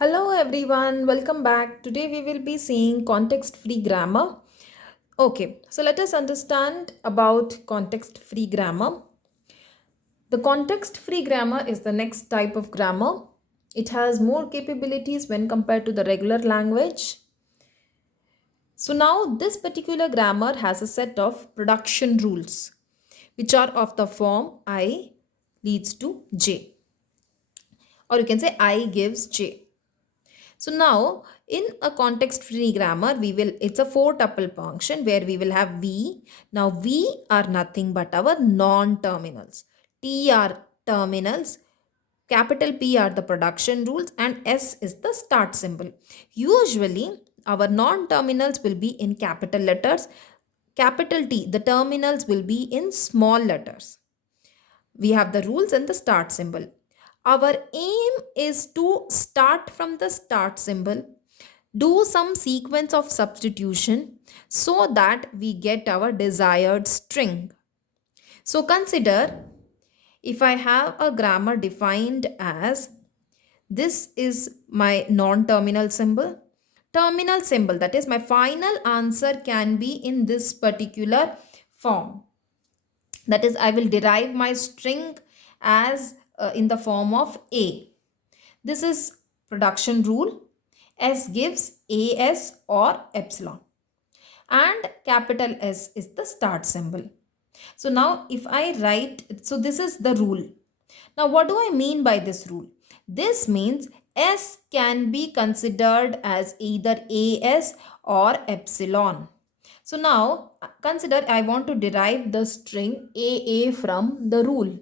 Hello everyone, welcome back. Today we will be seeing context free grammar. Okay, so let us understand about context free grammar. The context free grammar is the next type of grammar. It has more capabilities when compared to the regular language. So now this particular grammar has a set of production rules which are of the form I leads to J, or you can say I gives J. So now in a context free grammar, it's a four tuple function where we will have V. Now V are nothing but our non-terminals. T are terminals, capital P are the production rules, and S is the start symbol. Usually our non-terminals will be in capital letters. Capital T, the terminals will be in small letters. We have the rules and the start symbol. Our aim is to start from the start symbol, do some sequence of substitution so that we get our desired string. So consider if I have a grammar defined as this is my non-terminal symbol. Terminal symbol, that is my final answer, can be in this particular form. That is, I will derive my string as in the form of A. This is production rule. S gives AS or epsilon. And capital S is the start symbol. So now if I write, so this is the rule. Now what do I mean by this rule? This means S can be considered as either AS or epsilon. So now consider I want to derive the string AA from the rule.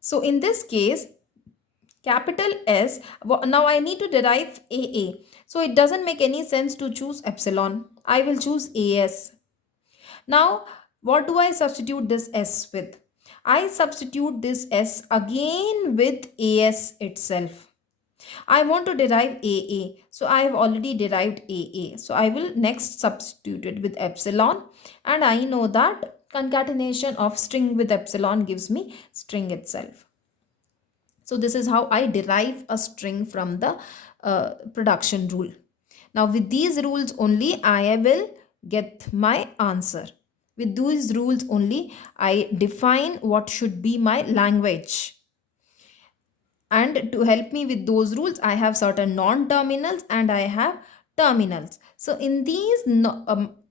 So in this case, capital S, now I need to derive AA. So it doesn't make any sense to choose epsilon. I will choose AS. Now, what do I substitute this S with? I substitute this S again with AS itself. I want to derive AA. So I have already derived AA. So I will next substitute it with epsilon. And I know that concatenation of string with epsilon gives me string itself. So this is how I derive a string from the production rule. Now with these rules only I will get my answer. With these rules only I define what should be my language. And to help me with those rules, I have certain non-terminals and I have terminals. So in these,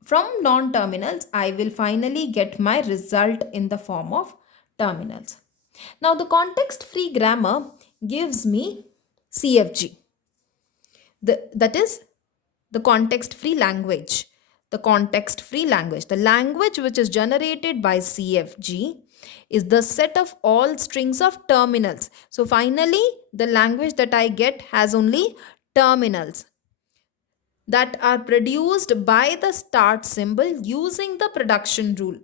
from non-terminals, I will finally get my result in the form of terminals. Now the context-free grammar gives me CFG. That is the context-free language. The context-free language. The language which is generated by CFG is the set of all strings of terminals. So finally, the language that I get has only terminals that are produced by the start symbol using the production rule.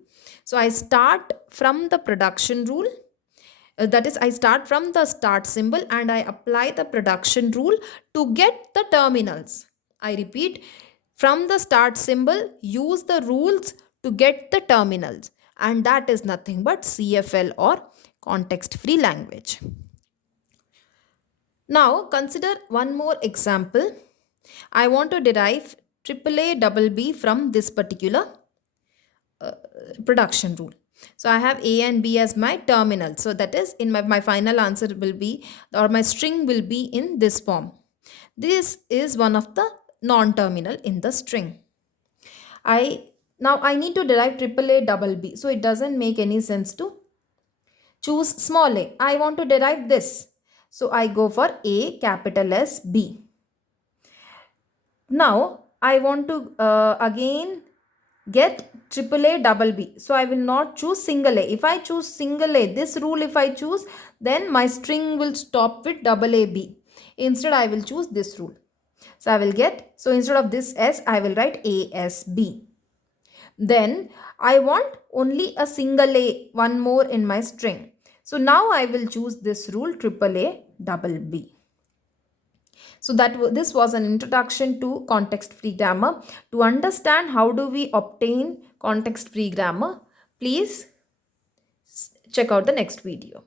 So I start from the production rule. That is, I start from the start symbol and I apply the production rule to get the terminals. I repeat, from the start symbol, use the rules to get the terminals. And that is nothing but CFL or context free language. Now consider one more example. I want to derive AAA double B from this particular production rule. So I have A and B as my terminal. So that is in my final answer will be, or my string will be in this form. This is one of the non-terminal in the string. Now I need to derive AAA double B. So it doesn't make any sense to choose small a. I want to derive this. So I go for A, capital S, B. Now I want to again get AAA double B. So I will not choose single A. If I choose single A, this rule if I choose, then my string will stop with double A B. Instead I will choose this rule. So I will get, so instead of this S, I will write ASB. Then I want only a single A, one more in my string. So now I will choose this rule AAA double B. So this was an introduction to context free grammar. To understand how do we obtain context free grammar, please check out the next video.